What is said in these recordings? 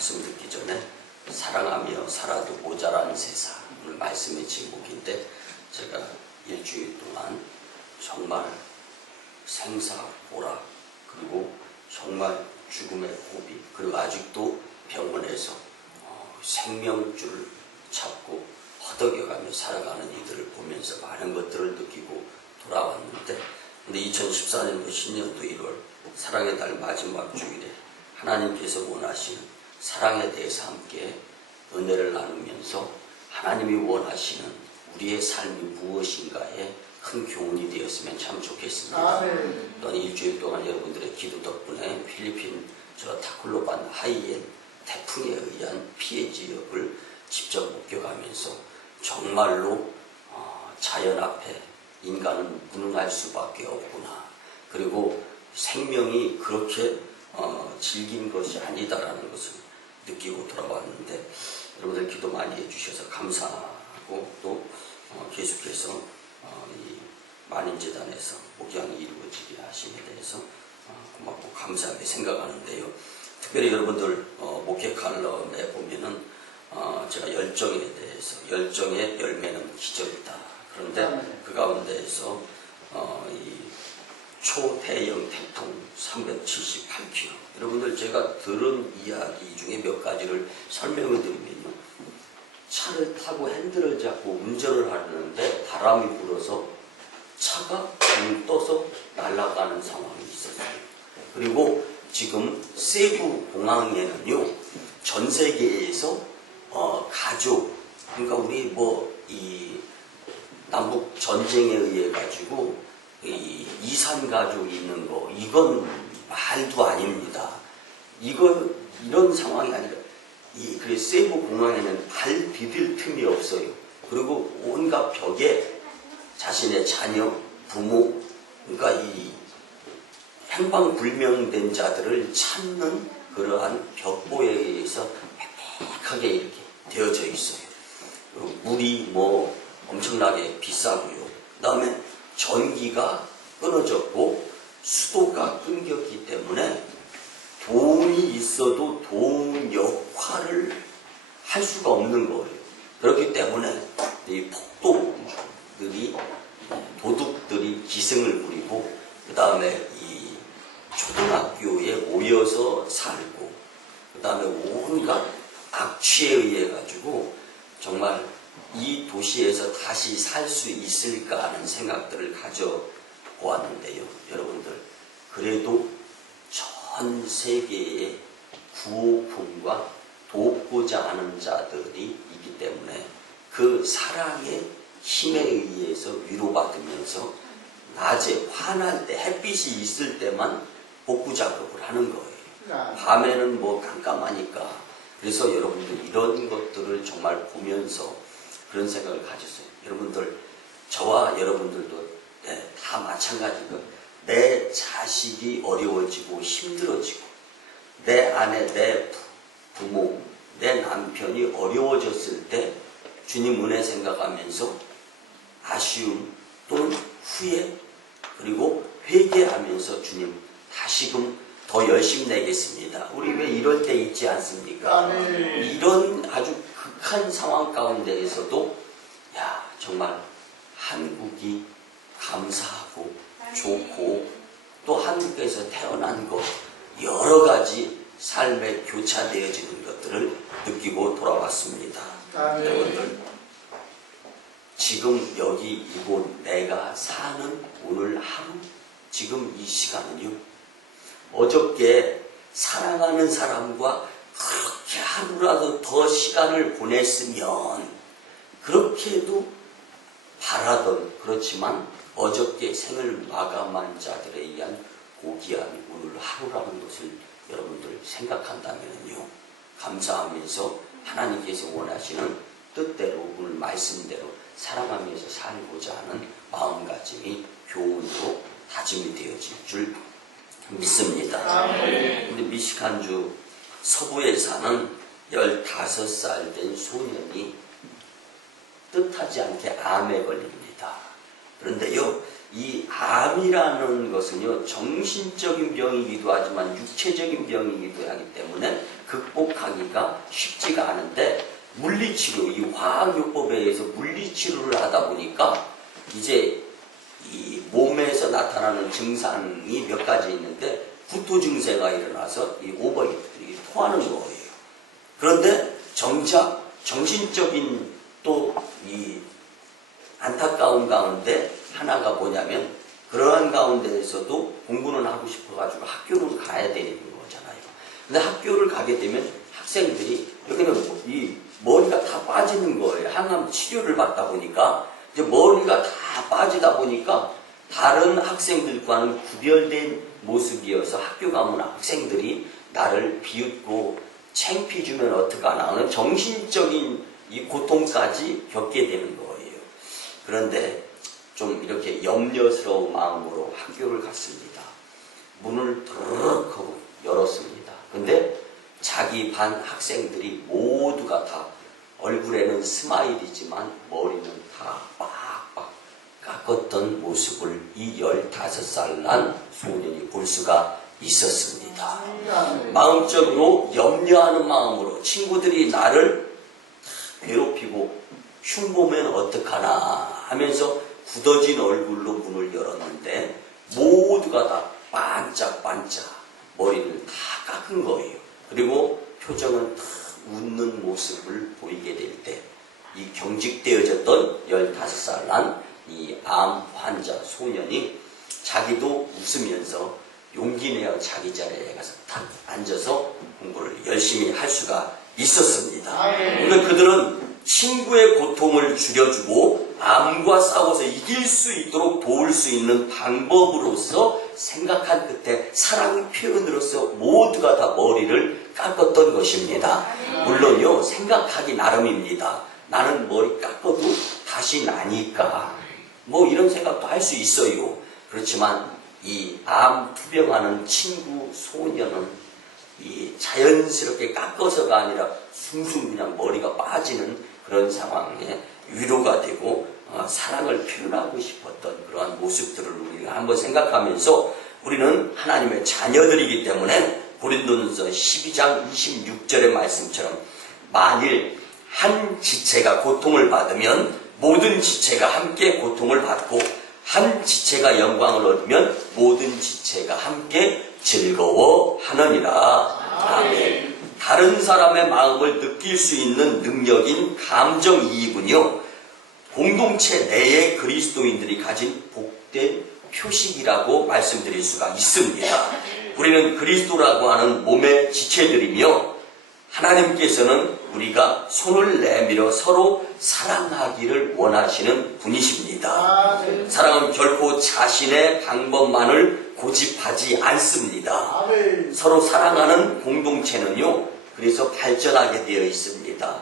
말씀 듣기 전에 사랑하며 살아도 모자라는 세상, 오늘 말씀의 제목인데, 제가 일주일 동안 정말 생사고락, 그리고 정말 죽음의 고비, 그리고 아직도 병원에서 생명줄을 잡고 허덕여가며 살아가는 이들을 보면서 많은 것들을 느끼고 돌아왔는데, 근데 2014년도 신년도 1월 사랑의 달 마지막 주일에 하나님께서 원하시는 사랑에 대해서 함께 은혜를 나누면서 하나님이 원하시는 우리의 삶이 무엇인가에 큰 교훈이 되었으면 참 좋겠습니다. 또한 일주일 동안 여러분들의 기도 덕분에 필리핀 타클로반 하이엔 태풍에 의한 피해 지역을 직접 목격하면서 정말로 자연 앞에 인간은 무능할 수밖에 없구나. 그리고 생명이 그렇게 질긴 것이 아니다라는 것을 느끼고 돌아왔는데, 여러분들 기도 많이 해주셔서 감사하고, 또 계속해서 이 만인재단에서 목양이 이루어지게 하심에 대해서 고맙고 감사하게 생각하는데요. 특별히 여러분들 목회 칼럼에 보면은 제가 열정에 대해서, 열정의 열매는 기적이다. 그런데 그 가운데에서 이 초대형 태풍 378km, 여러분들 제가 들은 이야기 중에 몇 가지를 설명을 드리면요, 차를 타고 핸들을 잡고 운전을 하는데 바람이 불어서 차가 붕 떠서 날아가는 상황이 있었어요. 그리고 지금 세부 공항에는요, 전 세계에서 가족, 그러니까 우리 이 남북 전쟁에 의해 가지고 이 이산 가족이 있는 거, 이건 말도 아닙니다. 이런 상황이 아니라, 그 세부 공항에는 발 디딜 틈이 없어요. 그리고 온갖 벽에 자신의 자녀, 부모, 그러니까 이 행방불명된 자들을 찾는 그러한 벽보에 의해서 빽빽하게 이렇게 되어져 있어요. 물이 엄청나게 비싸고요. 그 다음에 전기가 끊어졌고 수도가 끊겼기 때문에 돈이 있어도 돈 역할을 할 수가 없는 거예요. 그렇기 때문에 이 폭도들이, 도둑들이 기승을 부리고, 그 다음에 이 초등학교에 모여서 살고, 그 다음에 온갖 악취에 의해 가지고 정말 이 도시에서 다시 살 수 있을까 하는 생각들을 가져보았는데요. 여러분들, 그래도 전 세계의 구호품과 돕고자 하는 자들이 있기 때문에 그 사랑의 힘에 의해서 위로받으면서 낮에 화날 때, 햇빛이 있을 때만 복구 작업을 하는 거예요. 밤에는 깜깜하니까. 그래서 여러분들 이런 것들을 정말 보면서 그런 생각을 가졌어요. 여러분들, 저와 여러분들도 다 마찬가지고, 내 자식이 어려워지고 힘들어지고, 내 아내, 내 부모, 내 남편이 어려워졌을 때 주님 은혜 생각하면서 아쉬움 또는 후회, 그리고 회개하면서 주님 다시금 더 열심히 내겠습니다. 우리 왜 이럴 때 있지 않습니까? 이런 아주 극한 상황 가운데에서도 정말 한국이 감사하고 좋고, 또 한국에서 태어난 것, 여러 가지 삶에 교차되어지는 것들을 느끼고 돌아왔습니다. 여러분들, 지금 여기 이곳 내가 사는 오늘 하루, 지금 이 시간은요, 어저께 사랑하는 사람과 그렇게 하루라도 더 시간을 보냈으면, 그렇게도 바라던, 그렇지만 어저께 생을 마감한 자들에 의한 고귀함이 오늘 하루라는 것을 여러분들 생각한다면요, 감사하면서 하나님께서 원하시는 뜻대로, 오늘 말씀대로 사랑하면서 살고자 하는 마음가짐이 교훈으로 다짐이 되어질 줄 믿습니다. 근데 미시간주 서부에 사는 15살 된 소년이 뜻하지 않게 암에 걸립니다. 그런데요, 이 암이라는 것은요, 정신적인 병이기도 하지만 육체적인 병이기도 하기 때문에 극복하기가 쉽지가 않은데, 물리치료, 이 화학요법에 의해서 물리치료를 하다 보니까 이제 이 몸에서 나타나는 증상이 몇 가지 있는데, 구토 증세가 일어나서 이 오버히트, 토하는 거예요. 그런데 정작 정신적인 또 이 안타까운 가운데 하나가 뭐냐면, 그러한 가운데에서도 공부는 하고 싶어가지고 학교를 가야 되는 거잖아요. 근데 학교를 가게 되면 학생들이 여기는 이 머리가 다 빠지는 거예요. 항암 치료를 받다 보니까 이제 머리가 다 빠지다 보니까 다른 학생들과는 구별된 모습이어서 학교 가면 학생들이 나를 비웃고 창피 주면 어떡하나 하는 정신적인 이 고통까지 겪게 되는 거예요. 그런데 좀 이렇게 염려스러운 마음으로 학교를 갔습니다. 문을 드르륵 하고 열었습니다. 근데 자기 반 학생들이 모두가 다 얼굴에는 스마일이지만 머리는 다 빡빡 깎았던 모습을 이 15살 난 소년이 볼 수가 있었습니다. 마음적으로 염려하는 마음으로 친구들이 나를 괴롭히고 흉보면 어떡하나 하면서 굳어진 얼굴로 문을 열었는데 모두가 다 반짝반짝 머리를 다 깎은 거예요. 그리고 표정은 다 웃는 모습을 보이게 될 때 이 경직되어졌던 15살 난 이 암 환자 소년이 자기도 웃으면서 용기 내어 자기 자리에 가서 딱 앉아서 공부를 열심히 할 수가 있었습니다. 그러니까 그들은 친구의 고통을 줄여주고 암과 싸워서 이길 수 있도록 도울 수 있는 방법으로서 생각한 끝에 사랑의 표현으로서 모두가 다 머리를 깎았던 것입니다. 물론요, 생각하기 나름입니다. 나는 머리 깎아도 다시 나니까 뭐 이런 생각도 할 수 있어요. 그렇지만 이 암 투병하는 친구 소년은 이 자연스럽게 깎아서가 아니라 숭숭 그냥 머리가 빠지는 그런 상황에 위로가 되고 사랑을 표현하고 싶었던 그러한 모습들을 우리가 한번 생각하면서, 우리는 하나님의 자녀들이기 때문에 고린도전서 12장 26절의 말씀처럼 만일 한 지체가 고통을 받으면 모든 지체가 함께 고통을 받고, 한 지체가 영광을 얻으면 모든 지체가 함께 즐거워하느니라. 아멘. 다른 사람의 마음을 느낄 수 있는 능력인 감정이입은요, 공동체 내의 그리스도인들이 가진 복된 표식이라고 말씀드릴 수가 있습니다. 우리는 그리스도라고 하는 몸의 지체들이며, 하나님께서는 우리가 손을 내밀어 서로 사랑하기를 원하시는 분이십니다. 사랑은 결코 자신의 방법만을 고집하지 않습니다. 서로 사랑하는 공동체는요, 그래서 발전하게 되어 있습니다.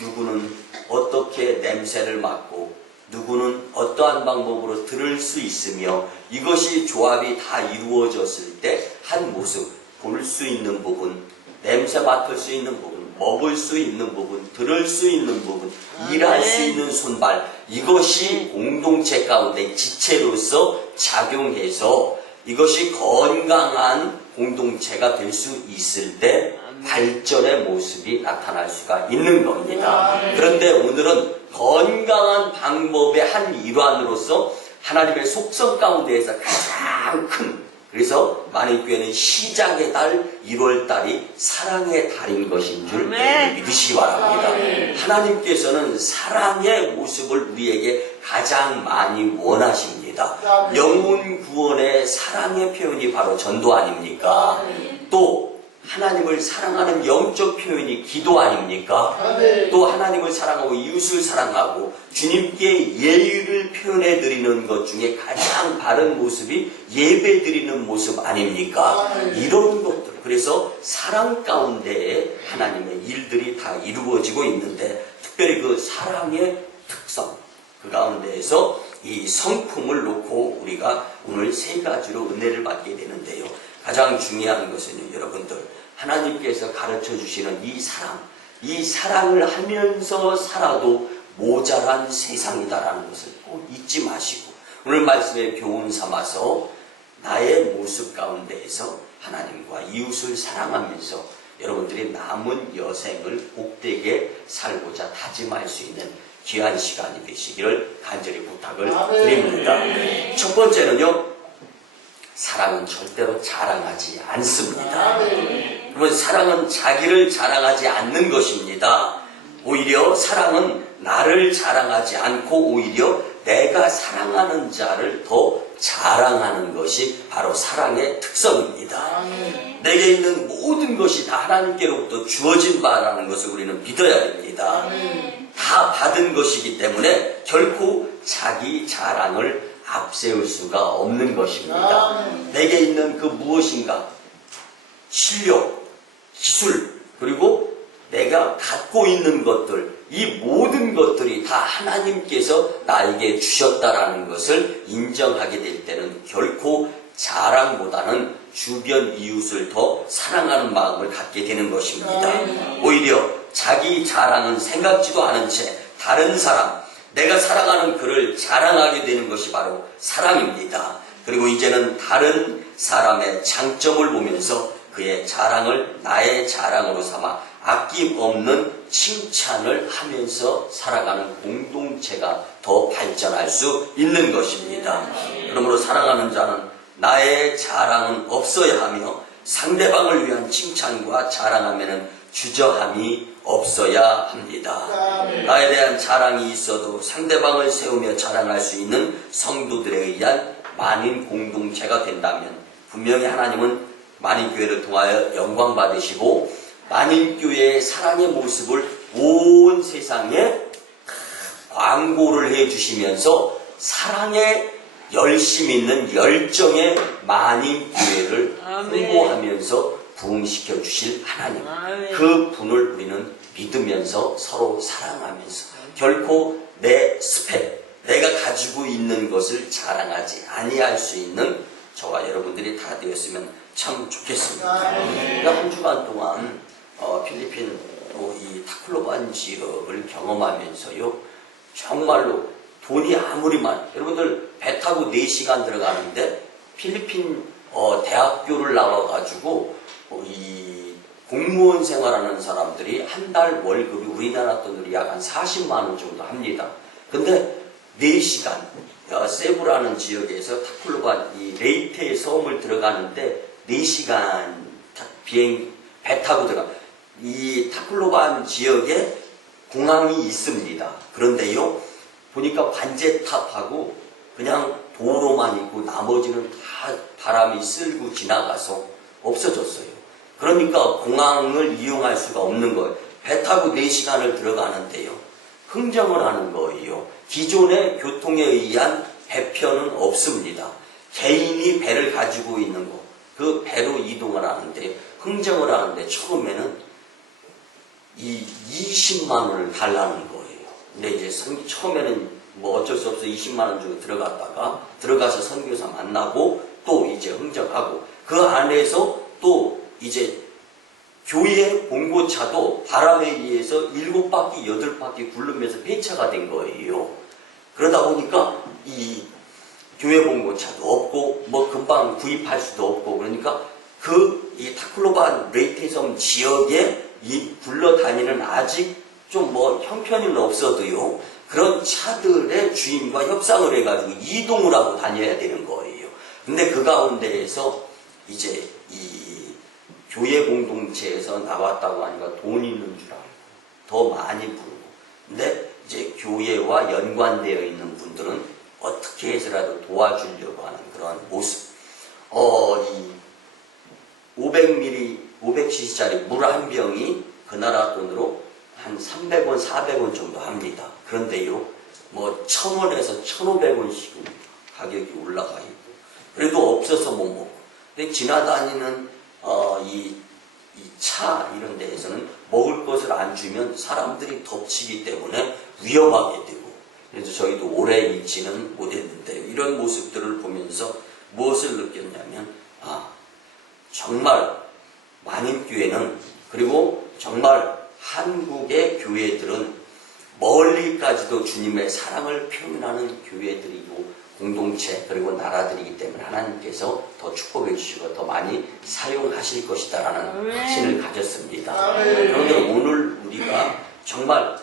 누구는 어떻게 냄새를 맡고 누구는 어떠한 방법으로 들을 수 있으며, 이것이 조합이 다 이루어졌을 때 한 모습, 볼 수 있는 부분, 냄새 맡을 수 있는 부분, 먹을 수 있는 부분, 들을 수 있는 부분, 일할 수 있는 손발, 이것이 공동체 가운데 지체로서 작용해서 이것이 건강한 공동체가 될 수 있을 때 발전의 모습이 나타날 수가 있는 겁니다. 그런데 오늘은 건강한 방법의 한 일환으로서 하나님의 속성 가운데에서 가장 큰, 그래서 만인교회는 시작의 달 1월달이 사랑의 달인 것인 줄 믿으시기 바랍니다. 하나님께서는 사랑의 모습을 우리에게 가장 많이 원하십니다. 영혼 구원의 사랑의 표현이 바로 전도 아닙니까? 또 하나님을 사랑하는 영적 표현이 기도 아닙니까? 또 하나님을 사랑하고 이웃을 사랑하고 주님께 예의를 표현해 드리는 것 중에 가장 바른 모습이 예배 드리는 모습 아닙니까? 이런 것들, 그래서 사랑 가운데에 하나님의 일들이 다 이루어지고 있는데, 특별히 그 사랑의 특성, 그 가운데에서 이 성품을 놓고 우리가 오늘 세 가지로 은혜를 받게 되는데요. 가장 중요한 것은 여러분들, 하나님께서 가르쳐 주시는 이 사랑을 하면서 살아도 모자란 세상이다라는 것을 꼭 잊지 마시고, 오늘 말씀의 교훈 삼아서 나의 모습 가운데에서 하나님과 이웃을 사랑하면서 여러분들이 남은 여생을 복되게 살고자 다짐할 수 있는 귀한 시간이 되시기를 간절히 부탁을 드립니다. 첫 번째는요, 사랑은 절대로 자랑하지 않습니다. 그러면 사랑은 자기를 자랑하지 않는 것입니다. 오히려 사랑은 나를 자랑하지 않고 오히려 내가 사랑하는 자를 더 자랑하는 것이 바로 사랑의 특성입니다. 내게 있는 모든 것이 다 하나님께로부터 주어진 바라는 것을 우리는 믿어야 됩니다. 다 받은 것이기 때문에 결코 자기 자랑을 앞세울 수가 없는 것입니다. 내게 있는 그 무엇인가, 실력, 기술, 그리고 내가 갖고 있는 것들, 이 모든 것들이 다 하나님께서 나에게 주셨다라는 것을 인정하게 될 때는 결코 자랑보다는 주변 이웃을 더 사랑하는 마음을 갖게 되는 것입니다. 오히려 자기 자랑은 생각지도 않은 채 다른 사람, 내가 사랑하는 그를 자랑하게 되는 것이 바로 사랑입니다. 그리고 이제는 다른 사람의 장점을 보면서 그의 자랑을 나의 자랑으로 삼아 아낌없는 칭찬을 하면서 살아가는 공동체가 더 발전할 수 있는 것입니다. 그러므로 사랑하는 자는 나의 자랑은 없어야 하며 상대방을 위한 칭찬과 자랑하면 주저함이 없어야 합니다. 나에 대한 자랑이 있어도 상대방을 세우며 자랑할 수 있는 성도들에 의한 만인 공동체가 된다면 분명히 하나님은 만인교회를 통하여 영광 받으시고 만인교회의 사랑의 모습을 온 세상에 광고를 해주시면서 사랑에 열심 있는 열정의 만인교회를 홍보하면서 부흥시켜 주실 하나님, 그 분을 우리는 믿으면서 서로 사랑하면서 결코 내 스펙, 내가 가지고 있는 것을 자랑하지 아니할 수 있는 저와 여러분들이 다 되었으면 참 좋겠습니다. 한 주간 동안 필리핀 이 타클로반 지역을 경험하면서요, 정말로 돈이 아무리 여러분들 배 타고 4시간 들어가는데 필리핀 대학교를 나와가지고 이 공무원 생활하는 사람들이 한 달 월급이 우리나라 돈으로 약 한 40만 원 정도 합니다. 근데 4시간 세부라는 지역에서 타클로반 이 레이테의 섬을 들어가는데 4시간 배 타고 들어가. 이 타클로반 지역에 공항이 있습니다. 그런데요, 보니까 관제탑하고 그냥 도로만 있고 나머지는 다 바람이 쓸고 지나가서 없어졌어요. 그러니까 공항을 이용할 수가 없는 거예요. 배 타고 4시간을 들어가는데요, 흥정을 하는 거예요. 기존의 교통에 의한 배편은 없습니다. 개인이 배를 가지고 있는 거, 그 배로 이동을 하는데, 흥정을 하는데 처음에는 이 20만 원을 달라는 거예요. 근데 이제 처음에는 뭐 어쩔 수 없어 20만 원 주고 들어가서 선교사 만나고 또 이제 흥정하고 그 안에서 또 이제 교회 봉고차도 바람에 의해서 7바퀴, 8바퀴 굴르면서 폐차가 된 거예요. 그러다 보니까 이 교회 봉고차도 없고 뭐 금방 구입할 수도 없고 그러니까 이 타클로반 레이테섬 지역에 이 굴러다니는 아직 좀 뭐 형편은 없어도요, 그런 차들의 주인과 협상을 해가지고 이동을 하고 다녀야 되는 거예요. 근데 그 가운데에서 이제 이 교회 공동체에서 나왔다고 하니까 돈 있는 줄 알고 더 많이 부르고, 근데 이제 교회와 연관되어 있는 분들은 어떻게 해서라도 도와주려고 하는 그런 모습. 이 500cc짜리 물 한 병이 그 나라 돈으로 한 300원, 400원 정도 합니다. 그런데요, 뭐 1000원에서 1500원씩 가격이 올라가 있고, 그래도 없어서 못 먹고. 근데 지나다니는 이 차 이런 데에서는 먹을 것을 안 주면 사람들이 덮치기 때문에 위험하게 되고, 그래서 저희도 오래 있지는 못했는데 이런 모습들을 보면서 무엇을 느꼈냐면, 정말 만인교회는, 그리고 정말 한국의 교회들은 멀리까지도 주님의 사랑을 표현하는 교회들이고 공동체 그리고 나라들이기 때문에 하나님께서 더 축복해 주시고 더 많이 사용하실 것이다라는 확신을 가졌습니다. 그런데 오늘 우리가 정말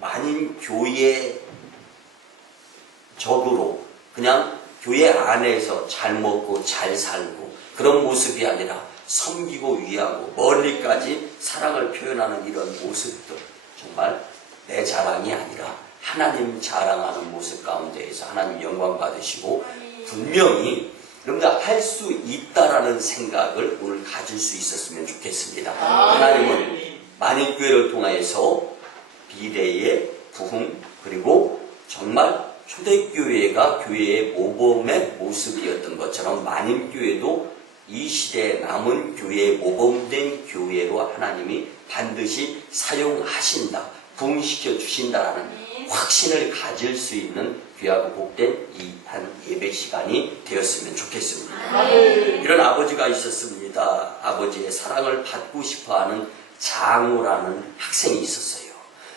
만인 교회적으로 그냥 교회 안에서 잘 먹고 잘 살고 그런 모습이 아니라 섬기고 위하고 멀리까지 사랑을 표현하는 이런 모습들, 정말 내 자랑이 아니라 하나님 자랑하는 모습 가운데에서 하나님 영광 받으시고 분명히 여러분들 할 수 있다라는 생각을 오늘 가질 수 있었으면 좋겠습니다. 하나님은 만인교회를 통하여서 비례의 부흥 그리고 정말 초대교회가 교회의 모범의 모습이었던 것처럼 만인교회도 이 시대에 남은 교회의 모범된 교회로 하나님이 반드시 사용하신다, 부흥시켜 주신다라는 확신을 가질 수 있는 귀하고 복된 이 한 예배 시간이 되었으면 좋겠습니다. 이런 아버지가 있었습니다. 아버지의 사랑을 받고 싶어하는 장우라는 학생이 있었어요.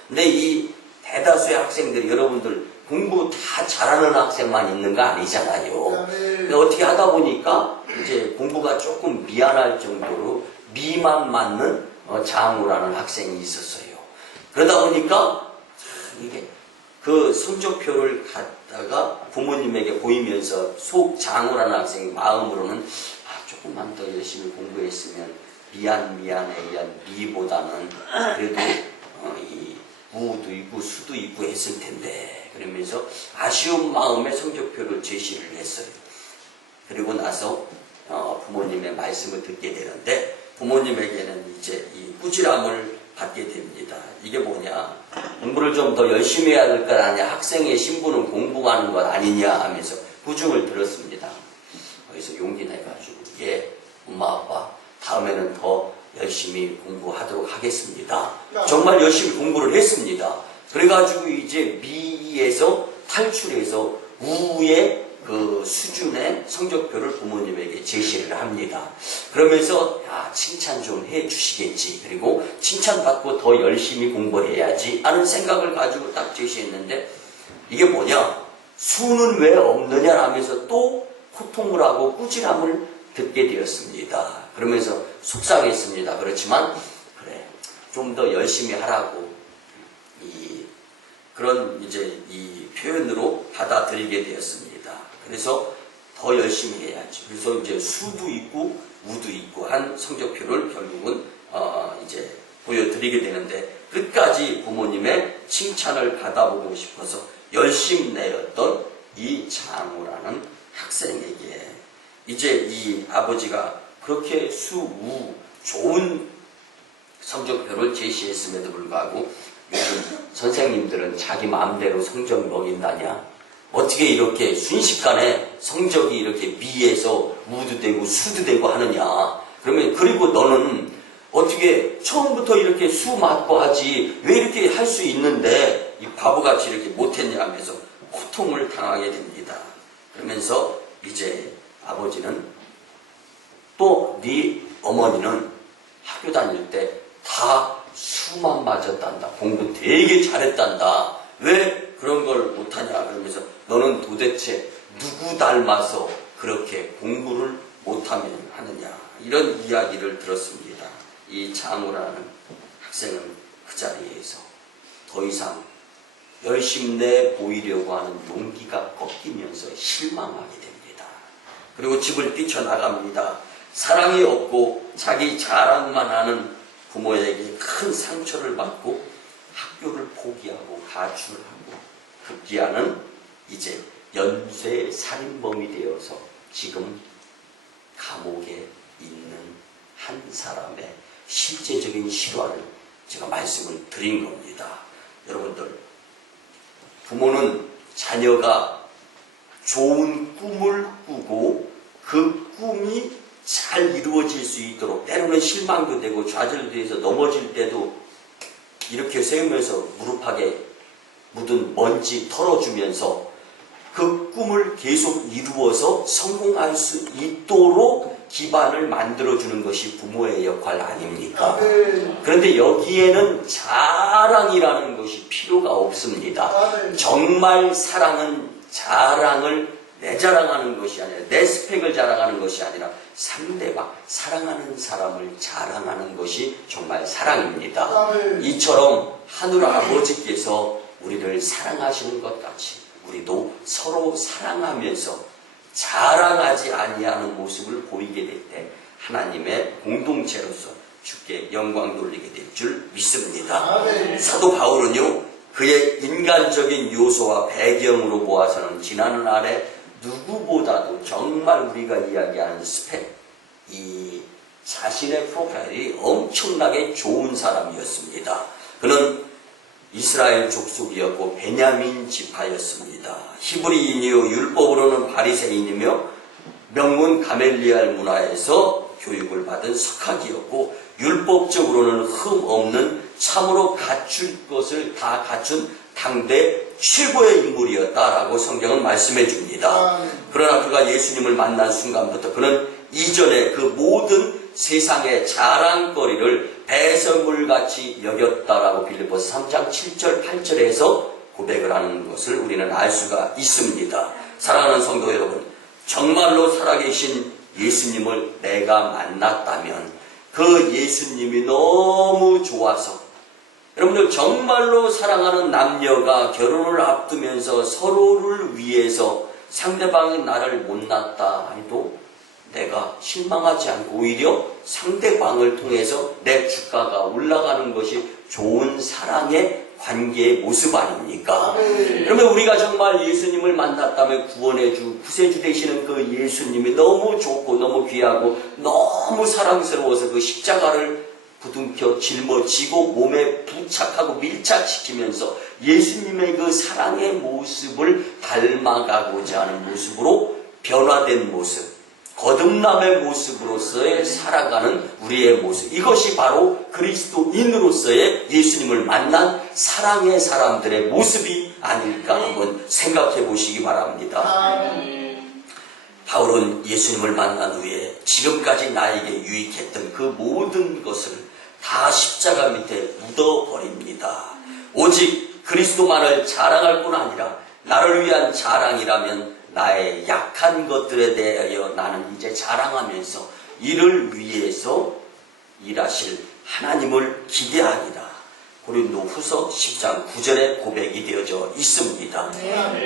근데 이 대다수의 학생들이 여러분들 공부 다 잘하는 학생만 있는 거 아니잖아요. 근데 어떻게 하다 보니까 이제 공부가 조금 미안할 정도로 미만 맞는 장우라는 학생이 있었어요. 그러다 보니까 이게 그 성적표를 갖다가 부모님에게 보이면서 속 장우라는 학생이 마음으로는 조금만 더 열심히 공부했으면 미안해 미보다는 그래도 이 우도 있고 수도 있고 했을 텐데 그러면서 아쉬운 마음에 성적표를 제시를 했어요. 그리고 나서 부모님의 말씀을 듣게 되는데 부모님에게는 이제 이 꾸지람을 받게 됩니다. 이게 뭐냐, 공부를 좀 더 열심히 해야 될 것 아니냐, 학생의 신분은 공부하는 것 아니냐 하면서 부중을 들었습니다. 거기서 용기 내가지고 예, 엄마 아빠 다음에는 더 열심히 공부하도록 하겠습니다. 정말 열심히 공부를 했습니다. 그래가지고 이제 미에서 탈출해서 우의 그 수준의 성적표를 부모님에게 제시를 합니다. 그러면서 칭찬 좀 해주시겠지, 그리고 칭찬받고 더 열심히 공부해야지 하는 생각을 가지고 딱 제시했는데 이게 뭐냐, 수는 왜 없느냐 하면서 또 호통을 하고 꾸지람을 듣게 되었습니다. 그러면서 속상했습니다. 그렇지만 그래, 좀 더 열심히 하라고 그런 이제 이 표현으로 받아들이게 되었습니다. 그래서 더 열심히 해야지. 그래서 이제 수도 있고 우도 있고 한 성적표를 결국은 이제 보여드리게 되는데 끝까지 부모님의 칭찬을 받아보고 싶어서 열심 내었던 이 장우라는 학생에게 이제 이 아버지가 그렇게 우 좋은 성적표를 제시했음에도 불구하고 요즘 선생님들은 자기 마음대로 성적 먹인다냐, 어떻게 이렇게 순식간에 성적이 이렇게 미에서 우도 되고 수도 되고 하느냐, 그러면 그리고 너는 어떻게 처음부터 이렇게 수 맞고 하지 왜 이렇게 할 수 있는데 이 바보같이 이렇게 못했냐 하면서 고통을 당하게 됩니다. 그러면서 이제 아버지는 또 네 어머니는 학교 다닐 때 다 수만 맞았단다, 공부 되게 잘했단다, 왜 그런 걸 못하냐 그러면서 너는 도대체 누구 닮아서 그렇게 공부를 못하면 하느냐, 이런 이야기를 들었습니다. 이 장우라는 학생은 그 자리에서 더 이상 열심내 보이려고 하는 용기가 꺾이면서 실망하게 됩니다. 그리고 집을 뛰쳐나갑니다. 사랑이 없고 자기 자랑만 하는 부모에게 큰 상처를 받고 학교를 포기하고 가출하고 급기야는 이제 연쇄 살인범이 되어서 지금 감옥에 있는 한 사람의 실제적인 실화를 제가 말씀을 드린 겁니다. 여러분들, 부모는 자녀가 좋은 꿈을 꾸고 그 꿈이 잘 이루어질 수 있도록 때로는 실망도 되고 좌절돼서 넘어질 때도 이렇게 세우면서 무릎팍에 묻은 먼지 털어주면서 그 꿈을 계속 이루어서 성공할 수 있도록 기반을 만들어주는 것이 부모의 역할 아닙니까? 그런데 여기에는 자랑이라는 것이 필요가 없습니다. 정말 사랑은 자랑을 내 자랑하는 것이 아니라 내 스펙을 자랑하는 것이 아니라 상대방, 사랑하는 사람을 자랑하는 것이 정말 사랑입니다. 이처럼 하늘 아버지께서 우리를 사랑하시는 것 같이 우리도 서로 사랑하면서 자랑하지 아니하는 모습을 보이게 될 때 하나님의 공동체로서 주께 영광 돌리게 될 줄 믿습니다. 사도 바울은요, 그의 인간적인 요소와 배경으로 보아서는 지난날에 누구보다도 정말 우리가 이야기하는 스펙, 이 자신의 프로파일이 엄청나게 좋은 사람이었습니다. 그는 이스라엘 족속이었고 베냐민 지파였습니다. 히브리인이요 율법으로는 바리새인이며 명문 가멜리알 문화에서 교육을 받은 석학이었고 율법적으로는 흠 없는 참으로 갖출 것을 다 갖춘 당대 최고의 인물이었다라고 성경은 말씀해 줍니다. 그러나 그가 예수님을 만난 순간부터 그는 이전에 그 모든 세상의 자랑거리를 배설물같이 여겼다라고 빌립보서 3장 7절 8절에서 고백을 하는 것을 우리는 알 수가 있습니다. 사랑하는 성도 여러분, 정말로 살아계신 예수님을 내가 만났다면 그 예수님이 너무 좋아서, 여러분들 정말로 사랑하는 남녀가 결혼을 앞두면서 서로를 위해서 상대방이 나를 못났다 해도 내가 실망하지 않고 오히려 상대방을 통해서 내 주가가 올라가는 것이 좋은 사랑의 관계의 모습 아닙니까? 그러면 우리가 정말 예수님을 만났다면 구원해주, 구세주 되시는 그 예수님이 너무 좋고 너무 귀하고 너무 사랑스러워서 그 십자가를 부둥켜 짊어지고 몸에 부착하고 밀착시키면서 예수님의 그 사랑의 모습을 닮아가고자 하는 모습으로 변화된 모습, 거듭남의 모습으로서의 살아가는 우리의 모습, 이것이 바로 그리스도인으로서의 예수님을 만난 사랑의 사람들의 모습이 아닐까 한번 생각해 보시기 바랍니다. 바울은 예수님을 만난 후에 지금까지 나에게 유익했던 그 모든 것을 다 십자가 밑에 묻어버립니다. 오직 그리스도만을 자랑할 뿐 아니라 나를 위한 자랑이라면 나의 약한 것들에 대하여 나는 이제 자랑하면서 이를 위해서 일하실 하나님을 기대하리라. 고린도후서 10장 9절에 고백이 되어져 있습니다.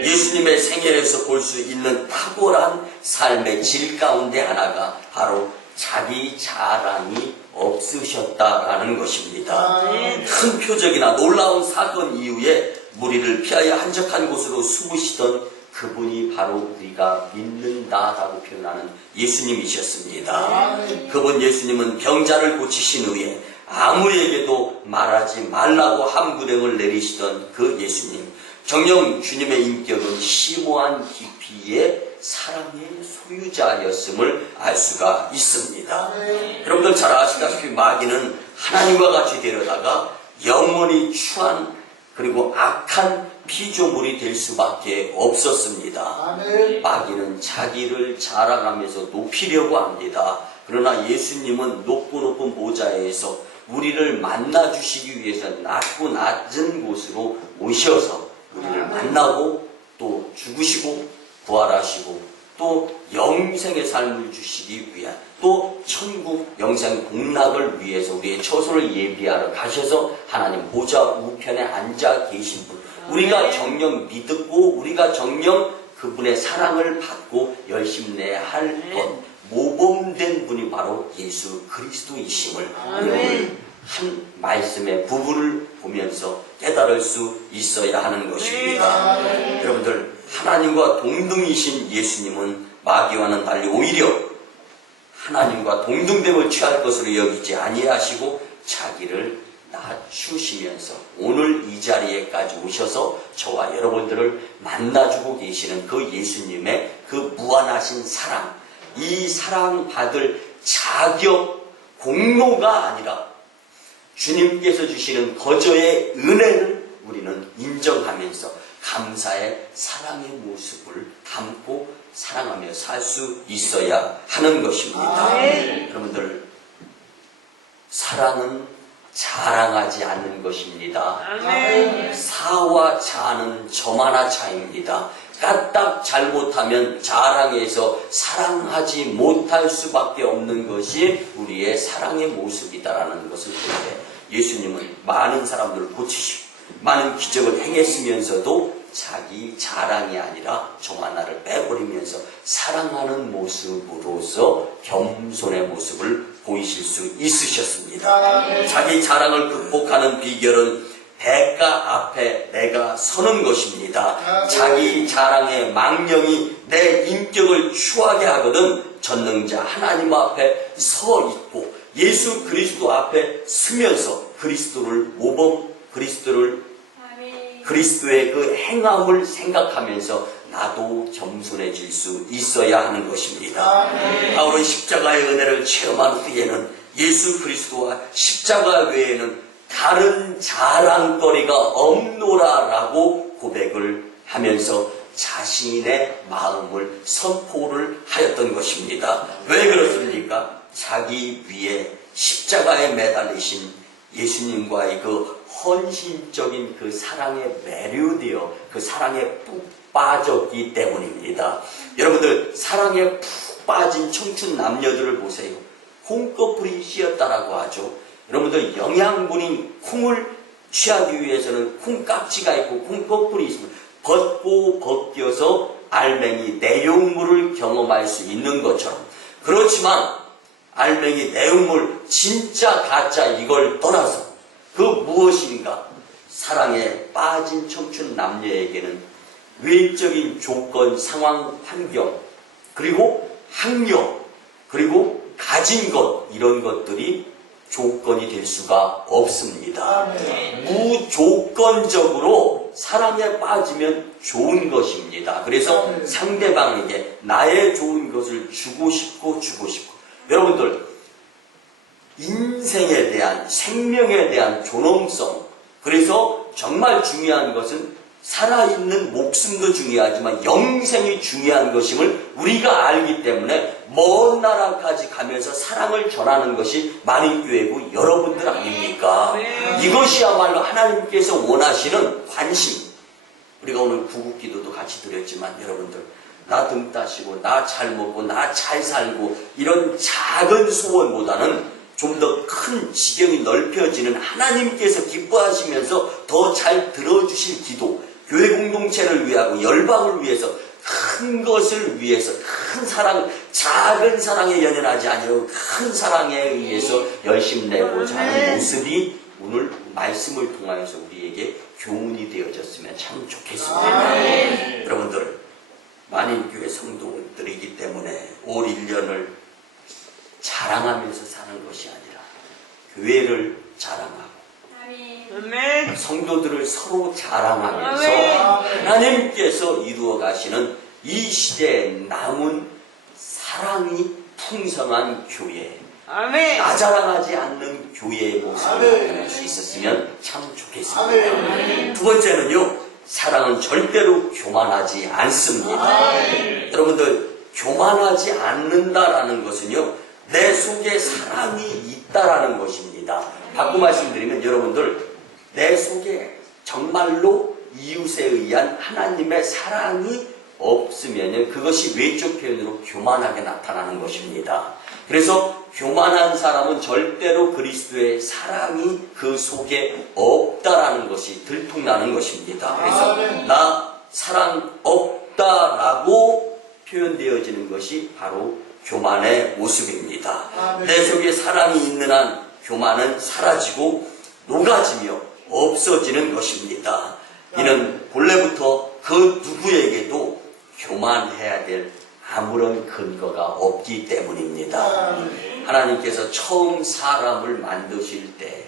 예수님의 생애에서 볼 수 있는 탁월한 삶의 질 가운데 하나가 바로 자기 자랑이 없으셨다라는 것입니다. 큰 표적이나 놀라운 사건 이후에 무리를 피하여 한적한 곳으로 숨으시던 그분이 바로 우리가 믿는다라고 표현하는 예수님이셨습니다. 그분 예수님은 병자를 고치신 후에 아무에게도 말하지 말라고 함구령을 내리시던 그 예수님, 정녕 주님의 인격은 심오한 깊이의 사랑의 소유자였음을 알 수가 있습니다. 여러분들 잘 아시다시피 마귀는 하나님과 같이 데려다가 영원히 추한 그리고 악한 피조물이 될 수밖에 없었습니다. 마귀는 자기를 자랑하면서 높이려고 합니다. 그러나 예수님은 높고 높은 보좌에서 우리를 만나주시기 위해서 낮고 낮은 곳으로 오셔서 우리를 만나고 또 죽으시고 부활하시고 또 영생의 삶을 주시기 위한 또 천국 영생 복락을 위해서 우리의 처소를 예비하러 가셔서 하나님 보좌 우편에 앉아 계신 분, 우리가 정녕 믿고 우리가 정녕 그분의 사랑을 받고 열심내야 할 것, 모범된 분이 바로 예수 그리스도이심을 오늘 한 말씀의 부분을 보면서 깨달을 수 있어야 하는 것입니다. 여러분들, 하나님과 동등이신 예수님은 마귀와는 달리 오히려 하나님과 동등됨을 취할 것으로 여기지 아니하시고 자기를 낮추시면서 오늘 이 자리에까지 오셔서 저와 여러분들을 만나주고 계시는 그 예수님의 그 무한하신 사랑, 이 사랑 받을 자격, 공로가 아니라 주님께서 주시는 거저의 은혜를 우리는 인정하면서 감사의 사랑의 모습을 담고 사랑하며 살 수 있어야 하는 것입니다. 여러분들, 사랑은 자랑하지 않는 것입니다. 사와 자는 저마나 차이입니다. 까딱 잘못하면 자랑해서 사랑하지 못할 수밖에 없는 것이 우리의 사랑의 모습이다라는 것을 볼 때 예수님은 많은 사람들을 고치시고 많은 기적을 행했으면서도 자기 자랑이 아니라 종 하나를 빼버리면서 사랑하는 모습으로서 겸손의 모습을 보이실 수 있으셨습니다. 자기 자랑을 극복하는 비결은 대가 앞에 내가 서는 것입니다. 자기 자랑의 망령이 내 인격을 추하게 하거든 전능자 하나님 앞에 서 있고 예수 그리스도 앞에 서면서 그리스도를 모범, 그리스도의 그 행함을 생각하면서 나도 겸손해질 수 있어야 하는 것입니다. 바울은 십자가의 은혜를 체험한 후에는 예수 그리스도와 십자가 외에는 다른 자랑거리가 없노라라고 고백을 하면서 자신의 마음을 선포를 하였던 것입니다. 왜 그렇습니까? 자기 위에 십자가에 매달리신 예수님과의 그 헌신적인 그 사랑에 매료되어 그 사랑에 푹 빠졌기 때문입니다. 여러분들 사랑에 푹 빠진 청춘 남녀들을 보세요. 콩꺼풀이 씌었다라고 하죠. 여러분들 영양분인 콩을 취하기 위해서는 콩깍지가 있고 콩꺼풀이 있으면 벗고 벗겨서 알맹이 내용물을 경험할 수 있는 것처럼 그렇지만 알맹이 내용물 진짜 가짜 이걸 떠나서 그 무엇인가 사랑에 빠진 청춘 남녀에게는 외적인 조건, 상황, 환경 그리고 학력 그리고 가진 것 이런 것들이 조건이 될 수가 없습니다. 무조건적으로 사랑에 빠지면 좋은 것입니다. 그래서 상대방에게 나의 좋은 것을 주고 싶고 여러분들 인생에 대한 생명에 대한 존엄성 그래서 정말 중요한 것은 살아있는 목숨도 중요하지만 영생이 중요한 것임을 우리가 알기 때문에 먼 나라까지 가면서 사랑을 전하는 것이 만인교회고 여러분들 아닙니까? 이것이야말로 하나님께서 원하시는 관심. 우리가 오늘 구국기도도 같이 드렸지만 여러분들 나 등 따시고 나 잘 먹고 나 잘 살고 이런 작은 소원보다는 좀 더 큰 지경이 넓혀지는 하나님께서 기뻐하시면서 더 잘 들어주실 기도 교회 공동체를 위하고 열방을 위해서 큰 것을 위해서 큰 사랑 작은 사랑에 연연하지 아니하고 큰 사랑에 의해서 열심 내고자 하는 모습이 오늘 말씀을 통하여서 우리에게 교훈이 되어졌으면 참 좋겠습니다. 여러분들 만인교회 성도들이기 때문에 올 1년을 자랑하면서 사는 것이 아니라 교회를 자랑하고 성도들을 서로 자랑하면서 하나님께서 이루어 가시는 이 시대에 남은 사랑이 풍성한 교회 나 자랑하지 않는 교회의 모습을 나타낼 수 있었으면 참 좋겠습니다. 두 번째는요, 사랑은 절대로 교만하지 않습니다. 여러분들 교만하지 않는다라는 것은요 내 속에 사랑이 있다라는 것입니다. 바꿔 말씀드리면 여러분들 내 속에 정말로 이웃에 의한 하나님의 사랑이 없으면 그것이 외적 표현으로 교만하게 나타나는 것입니다. 그래서 교만한 사람은 절대로 그리스도의 사랑이 그 속에 없다라는 것이 들통나는 것입니다. 그래서 나 사랑 없다라고 표현되어지는 것이 바로 교만의 모습입니다. 내 속에 사랑이 있는 한 교만은 사라지고 녹아지며 없어지는 것입니다. 이는 본래부터 그 누구에게도 교만해야 될 아무런 근거가 없기 때문입니다. 하나님께서 처음 사람을 만드실 때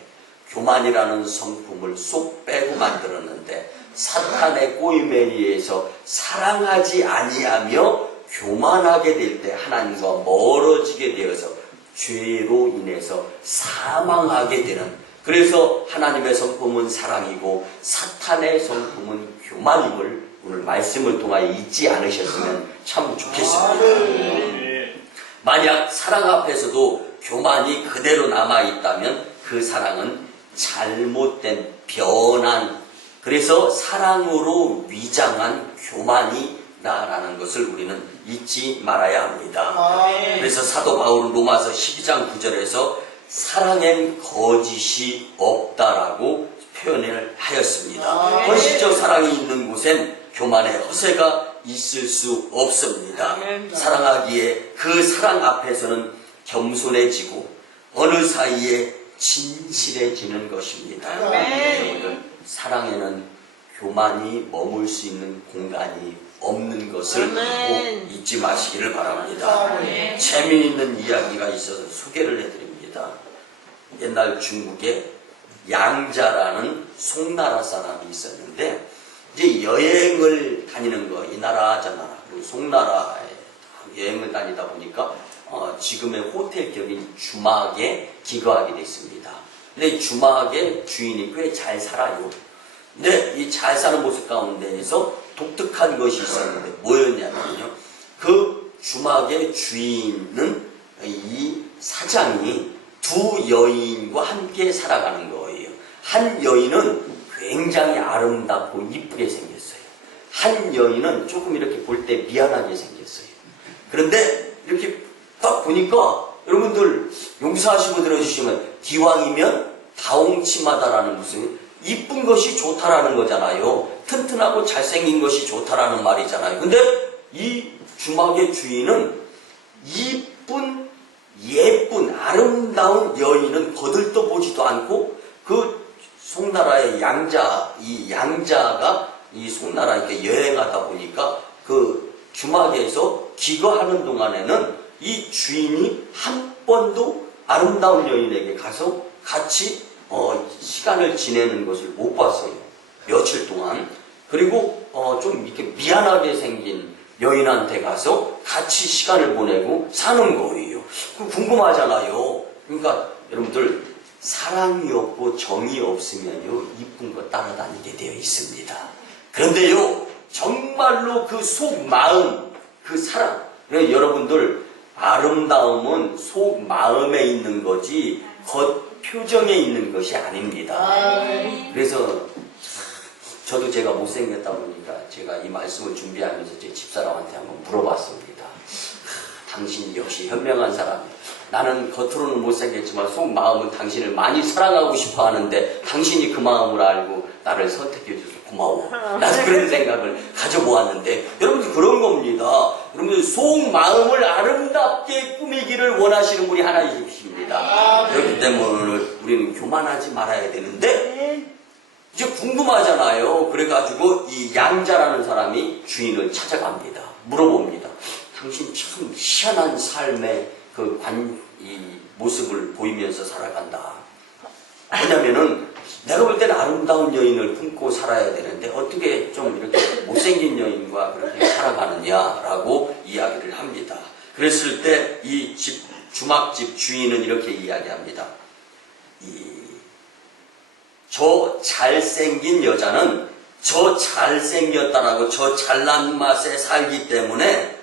교만이라는 성품을 쏙 빼고 만들었는데 사탄의 꼬임에 의해서 사랑하지 아니하며 교만하게 될 때 하나님과 멀어지게 되어서 죄로 인해서 사망하게 되는, 그래서 하나님의 성품은 사랑이고 사탄의 성품은 교만임을 오늘 말씀을 통하여 잊지 않으셨으면 참 좋겠습니다. 만약 사랑 앞에서도 교만이 그대로 남아있다면 그 사랑은 잘못된 변한, 그래서 사랑으로 위장한 교만이 있다라는 것을 우리는 잊지 말아야 합니다. 그래서 사도 바울은 로마서 12장 9절에서 사랑엔 거짓이 없다라고 표현을 하였습니다. 현실적 사랑이 있는 곳엔 교만의 허세가 있을 수 없습니다. 사랑하기에 그 사랑 앞에서는 겸손해지고 어느 사이에 진실해지는 것입니다. 여러분들, 사랑에는 교만이 머물 수 있는 공간이 없는 것을 꼭 잊지 마시기를 바랍니다. 재미있는 이야기가 있어서 소개를 해드립니다. 옛날 중국에 양자라는 송나라 사람이 있었는데 이제 여행을 다니는 거, 이 나라 저 나라 그리고 송나라에 여행을 다니다 보니까 지금의 호텔격인 주막에 기거하게 됐습니다. 근데 주막의 주인이 꽤 잘 살아요. 근데 이 잘 사는 모습 가운데에서 독특한 것이 있었는데 뭐였냐면요, 그 주막의 주인은 이 사장이 두 여인과 함께 살아가는 거예요. 한 여인은 굉장히 아름답고 이쁘게 생겼어요. 한 여인은 조금 이렇게 볼 때 미안하게 생겼어요. 그런데 이렇게 딱 보니까 여러분들 용서하시고 들어주시면 기왕이면 다홍치마다라는 무슨 이쁜 것이 좋다라는 거잖아요. 튼튼하고 잘생긴 것이 좋다라는 말이잖아요. 근데 이 주막의 주인은 이쁜 예쁜 아름다운 여인은 거들떠보지도 않고 그 송나라의 이 양자가 이 송나라에 여행하다 보니까 그 주막에서 기거하는 동안에는 이 주인이 한 번도 아름다운 여인에게 가서 같이 시간을 지내는 것을 못 봤어요. 며칠 동안. 그리고 좀 이렇게 미안하게 생긴 여인한테 가서 같이 시간을 보내고 사는 거예요. 궁금하잖아요. 그러니까 여러분들, 사랑이 없고 정이 없으면요, 이쁜 거 따라다니게 되어 있습니다. 그런데요, 정말로 그 속 마음, 그 사랑, 여러분들, 아름다움은 속 마음에 있는 거지 겉 표정에 있는 것이 아닙니다. 그래서 저도 제가 못생겼다 보니까 제가 이 말씀을 준비하면서 제 집사람한테 한번 물어봤습니다. 당신 역시 현명한 사람이에요. 나는 겉으로는 못생겼지만 속 마음은 당신을 많이 사랑하고 싶어 하는데 당신이 그 마음을 알고 나를 선택해 줘서 고마워. 나도 그런 생각을 가져보았는데, 여러분들 그런 겁니다. 여러분들 속 마음을 아름답게 꾸미기를 원하시는 분이 하나님이십니다. 그렇기 때문에 우리는 교만하지 말아야 되는데, 이제 궁금하잖아요. 그래가지고 이 양자라는 사람이 주인을 찾아갑니다. 물어봅니다. 당신 참 희한한 삶의 이 모습을 보이면서 살아간다. 왜냐면은 내가 볼 때는 아름다운 여인을 품고 살아야 되는데 어떻게 좀 이렇게 못생긴 여인과 그렇게 살아가느냐라고 이야기를 합니다. 그랬을 때 이 주막집 주인은 이렇게 이야기합니다. 저 잘생긴 여자는 저 잘생겼다라고 저 잘난 맛에 살기 때문에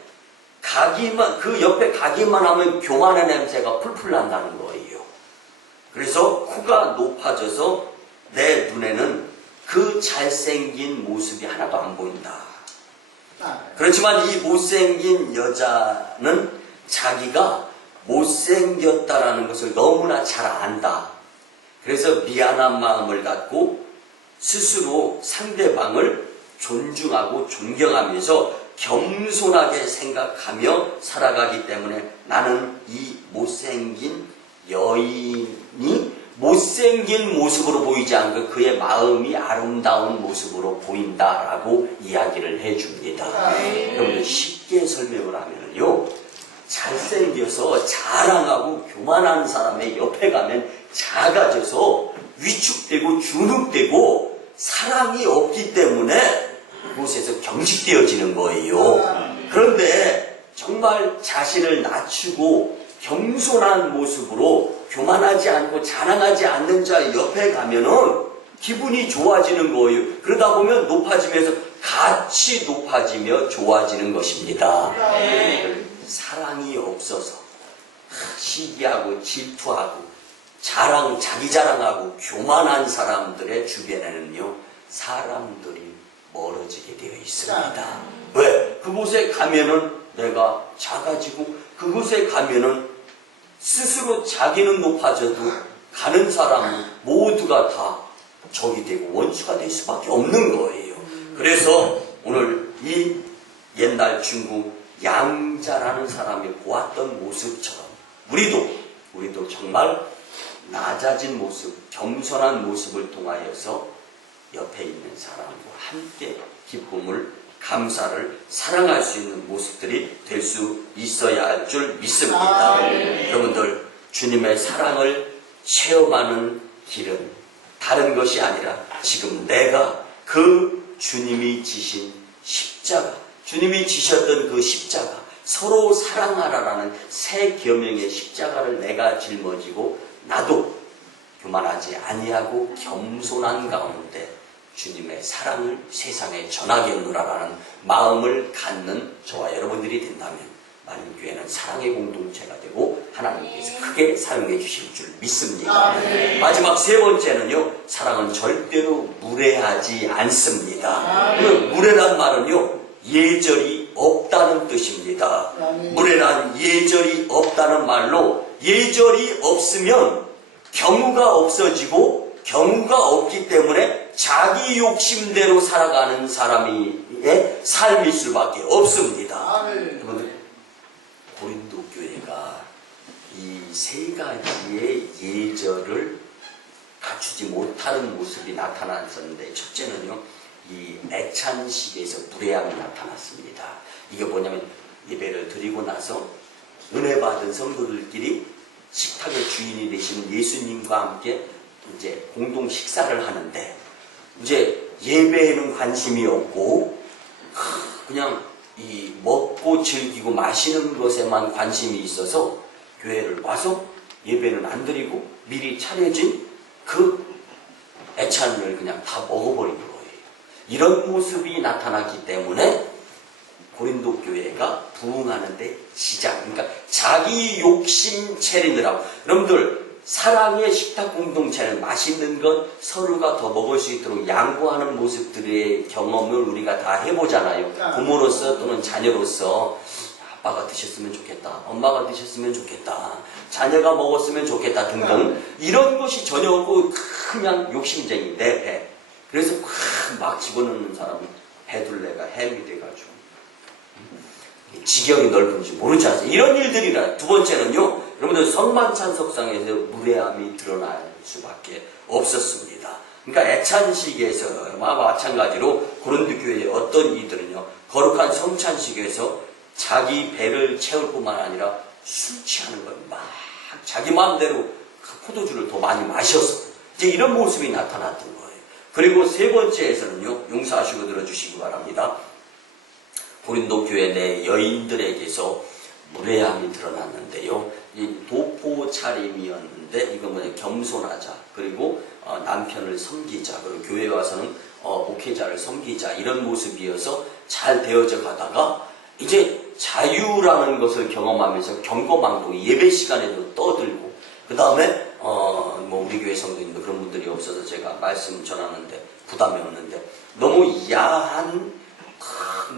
그 옆에 가기만 하면 교만의 냄새가 풀풀 난다는 거예요. 그래서 코가 높아져서 내 눈에는 그 잘생긴 모습이 하나도 안 보인다. 그렇지만 이 못생긴 여자는 자기가 못생겼다라는 것을 너무나 잘 안다. 그래서 미안한 마음을 갖고 스스로 상대방을 존중하고 존경하면서 겸손하게 생각하며 살아가기 때문에 나는 이 못생긴 여인이 못생긴 모습으로 보이지 않고 그의 마음이 아름다운 모습으로 보인다라고 이야기를 해줍니다. 여러분들 쉽게 설명을 하면요, 잘생겨서 자랑하고 교만한 사람의 옆에 가면 작아져서 위축되고 주눅되고 사랑이 없기 때문에 그곳에서 경직되어지는 거예요. 그런데 정말 자신을 낮추고 겸손한 모습으로 교만하지 않고 자랑하지 않는 자 옆에 가면은 기분이 좋아지는 거예요. 그러다 보면 높아지면서 같이 높아지며 좋아지는 것입니다. 사랑이 없어서 시기하고 질투하고 자기 자랑하고 교만한 사람들의 주변에는요, 사람들이 멀어지게 되어 있습니다. 왜? 그곳에 가면은 내가 작아지고, 그곳에 가면은 스스로 자기는 높아져도 가는 사람 모두가 다 적이 되고 원수가 될 수밖에 없는 거예요. 그래서 오늘 이 옛날 중국 양자라는 사람이 보았던 모습처럼 우리도 정말 낮아진 모습, 겸손한 모습을 통하여서 옆에 있는 사람과 함께 기쁨을, 감사를, 사랑할 수 있는 모습들이 될 수 있어야 할 줄 믿습니다. 여러분들, 주님의 사랑을 체험하는 길은 다른 것이 아니라 지금 내가 그 주님이 지신 십자가, 주님이 지셨던 그 십자가, 서로 사랑하라라는 새 계명의 십자가를 내가 짊어지고 나도 교만하지 아니하고 겸손한 가운데 주님의 사랑을 세상에 전하겠노라라는 마음을 갖는 저와 여러분들이 된다면 만인교회는 사랑의 공동체가 되고 하나님께서 크게 사용해 주실 줄 믿습니다. 마지막 세 번째는요, 사랑은 절대로 무례하지 않습니다. 무례란 말은요, 예절이 없다는 뜻입니다. 무례란 예절이 없다는 말로, 예절이 없으면 경우가 없어지고, 경우가 없기 때문에 자기 욕심대로 살아가는 사람의 삶일 수밖에 없습니다. 여러분들, 고린도 교회가 이 세 가지의 예절을 갖추지 못하는 모습이 나타났었는데, 첫째는요, 이 애찬식에서 무례함이 나타났습니다. 이게 뭐냐면, 예배를 드리고 나서 은혜 받은 성도들끼리 식탁의 주인이 되시는 예수님과 함께 이제 공동 식사를 하는데, 이제 예배에는 관심이 없고 그냥 이 먹고 즐기고 마시는 것에만 관심이 있어서 교회를 와서 예배는 안 드리고 미리 차려진 그 애찬을 그냥 다 먹어버린 거예요. 이런 모습이 나타났기 때문에 고린도 교회가 부흥하는데 지장, 그러니까 자기 욕심 차리느라고. 여러분들, 사랑의 식탁 공동체는 맛있는 것, 서로가 더 먹을 수 있도록 양보하는 모습들의 경험을 우리가 다 해보잖아요. 부모로서 또는 자녀로서 아빠가 드셨으면 좋겠다, 엄마가 드셨으면 좋겠다, 자녀가 먹었으면 좋겠다 등등, 이런 것이 전혀 없고 그냥 욕심쟁이, 내 배. 그래서 막 집어넣는 사람은 배둘레가 햄이 돼가지고 지경이 넓은지 모르지 않습니까? 이런 일들이라. 두 번째는요, 여러분들 성만찬석상에서 무례함이 드러날 수밖에 없었습니다. 그러니까 애찬식에서 마찬가지로 고린도 교회의 어떤 이들은요, 거룩한 성찬식에서 자기 배를 채울 뿐만 아니라 술 취하는 걸 막 자기 마음대로 포도주를 더 많이 마셔서 이제 이런 모습이 나타났던 거예요. 그리고 세 번째에서는요, 용서하시고 들어주시기 바랍니다. 고린도 교회 내 여인들에게서 무례함이 드러났는데요. 이 도포 차림이었는데, 이거 뭐냐, 겸손하자, 그리고 남편을 섬기자, 그리고 교회에 와서는 목회자를 섬기자, 이런 모습이어서 잘 되어져 가다가 이제 자유라는 것을 경험하면서 경거망동, 예배 시간에도 떠들고, 그 다음에 뭐 우리 교회 성도님도 그런 분들이 없어서 제가 말씀 전하는데 부담이 없는데, 너무 야한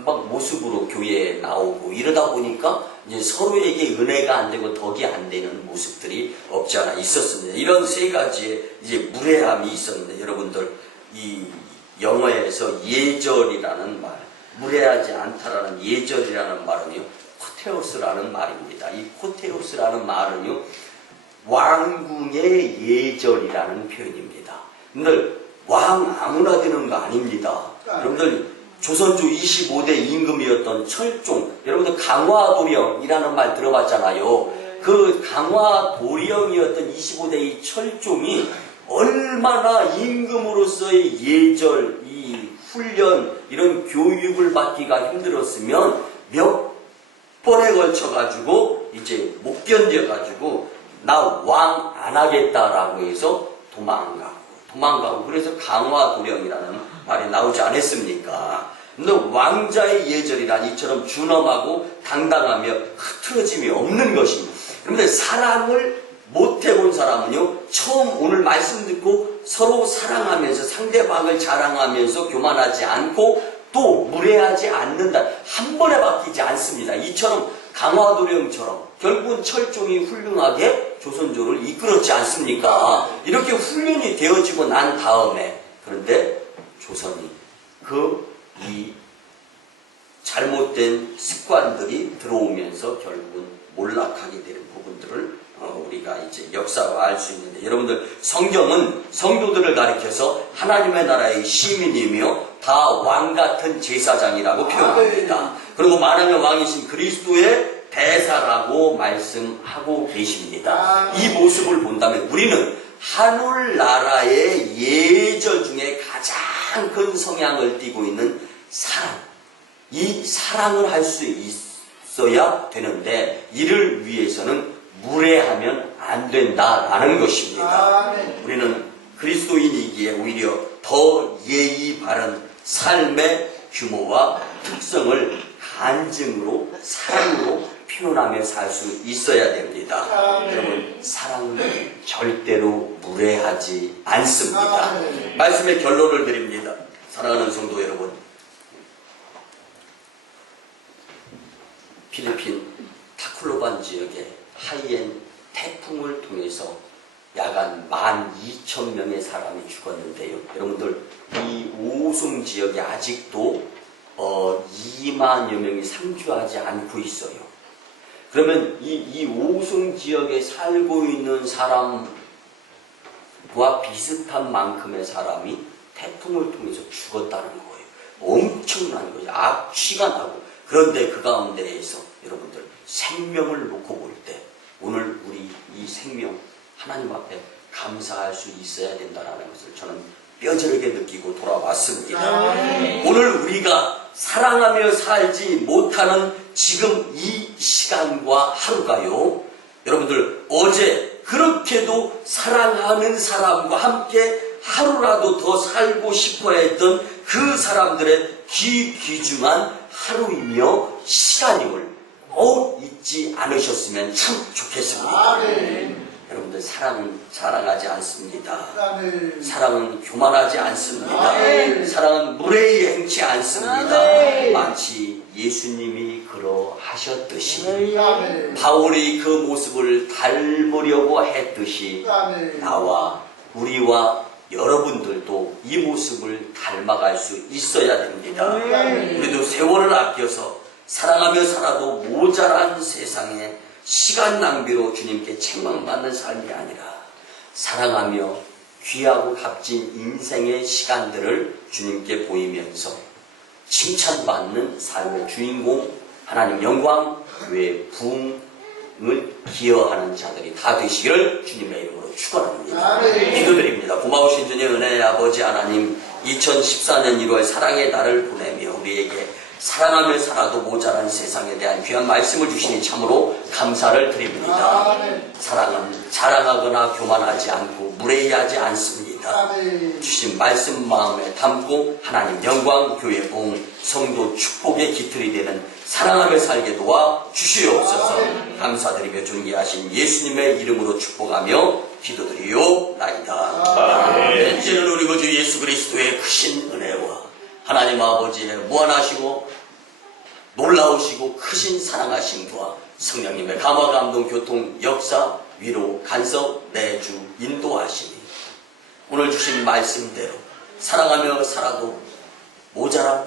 막 모습으로 교회에 나오고 이러다 보니까 이제 서로에게 은혜가 안 되고 덕이 안 되는 모습들이 없지 않아 있었습니다. 이런 세 가지의 이제 무례함이 있었는데, 여러분들, 이 영어에서 예절이라는 말, 무례하지 않다라는 예절이라는 말은요, 코테오스라는 말입니다. 이 코테오스라는 말은요, 왕궁의 예절이라는 표현입니다. 여러분들, 왕 아무나 되는 거 아닙니다. 여러분들, 조선조 25대 임금이었던 철종, 여러분들 강화도령이라는 말 들어봤잖아요. 그 강화도령이었던 25대의 철종이 얼마나 임금으로서의 예절, 이 훈련, 이런 교육을 받기가 힘들었으면 몇 번에 걸쳐가지고 이제 못 견뎌가지고 나 왕 안 하겠다라고 해서 도망가고 그래서 강화도령이라는 말이 나오지 않았습니까? 근데 왕자의 예절이란 이처럼 준엄하고 당당하며 흐트러짐이 없는 것입니다. 그런데 사랑을 못 해본 사람은요, 처음 오늘 말씀 듣고 서로 사랑하면서 상대방을 자랑하면서 교만하지 않고 또 무례하지 않는다. 한 번에 바뀌지 않습니다. 이처럼 강화도령처럼 결국은 철종이 훌륭하게 조선조를 이끌었지 않습니까? 이렇게 훈련이 되어지고 난 다음에 그런데 조선이 이 잘못된 습관들이 들어오면서 결국은 몰락하게 되는 부분들을 우리가 이제 역사로 알 수 있는데, 여러분들 성경은 성도들을 가리켜서 하나님의 나라의 시민이며 다 왕같은 제사장이라고 표현합니다. 그리고 말하면 왕이신 그리스도의 대사라고 말씀하고 계십니다. 이 모습을 본다면 우리는 하늘나라의 예절 중에 가장 큰 성향을 띠고 있는 사랑, 이 사랑을 할 수 있어야 되는데 이를 위해서는 무례하면 안 된다라는 것입니다. 우리는 그리스도인이기에 오히려 더 예의 바른 삶의 규모와 특성을 간증으로 사랑으로 표현하며 살 수 있어야 됩니다. 여러분, 사랑은 절대로 무례하지 않습니다. 말씀의 결론을 드립니다. 사랑하는 성도 여러분, 필리핀 타클로반 지역에 하이엔 태풍을 통해서 약 12,000명의 사람이 죽었는데요. 여러분들, 이 오송 지역에 아직도 2만여 명이 상주하지 않고 있어요. 그러면 이 오송 지역에 살고 있는 사람과 비슷한 만큼의 사람이 태풍을 통해서 죽었다는 거예요. 엄청난 거예요. 악취가 나고. 그런데 그 가운데에서 여러분들 생명을 놓고 볼 때 오늘 우리 이 생명 하나님 앞에 감사할 수 있어야 된다는 것을 저는 뼈저리게 느끼고 돌아왔습니다. 오늘 우리가 사랑하며 살지 못하는 지금 이 시간과 하루가요, 여러분들 어제 그렇게도 사랑하는 사람과 함께 하루라도 더 살고 싶어 했던 그 사람들의 귀중한 하루이며 시간임을 잊지 않으셨으면 참 좋겠습니다. 여러분들, 사랑은 자랑하지 않습니다. 사랑은 교만하지 않습니다. 사랑은 무례히 행치 않습니다. 마치 예수님이 그러하셨듯이, 바울이 그 모습을 닮으려고 했듯이 나와 우리와 여러분들도 이 모습을 닮아갈 수 있어야 됩니다. 우리도 세월을 아껴서 사랑하며 살아도 모자란 세상에 시간 낭비로 주님께 책망받는 삶이 아니라 사랑하며 귀하고 값진 인생의 시간들을 주님께 보이면서 칭찬받는 삶의 주인공, 하나님 영광, 교회 부흥을 기여하는 자들이 다 되시기를 주님의 이름으로 축원합니다. 기도드립니다. 고마우신 주님, 은혜의 아버지 하나님, 2014년 1월 사랑의 달을 보내며 우리에게 사랑하며 살아도 모자란 세상에 대한 귀한 말씀을 주시니 참으로 감사를 드립니다. 사랑은 자랑하거나 교만하지 않고 무례하지 않습니다. 주신 말씀 마음에 담고 하나님 영광, 교회 부흥, 성도 축복의 깃틀이 되는 사랑하며 살게 도와 주시옵소서. 감사드리며 존귀하신 예수님의 이름으로 축복하며 기도드리옵나이다. 이제는 우리 구주 예수 그리스도의 크신 은혜와 하나님 아버지의 무한하시고 놀라우시고 크신 사랑하심과 성령님의 감화 감동 교통 역사 위로 간섭 내주 인도하시니 오늘 주신 말씀대로 사랑하며 살아도 모자란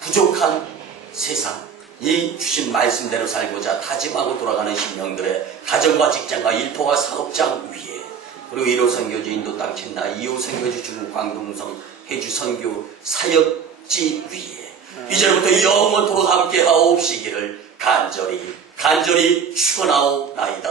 부족한 세상, 이 주신 말씀대로 살고자 다짐하고 돌아가는 심령들의 가정과 직장과 일터와 사업장 위에, 그리고 1호 선교지 인도 땅 첸나, 2호 선교지 중국 광동성 해주 선교 사역지 위에 이제부터 영원토록 함께 하옵시기를 간절히 축원하옵나이다.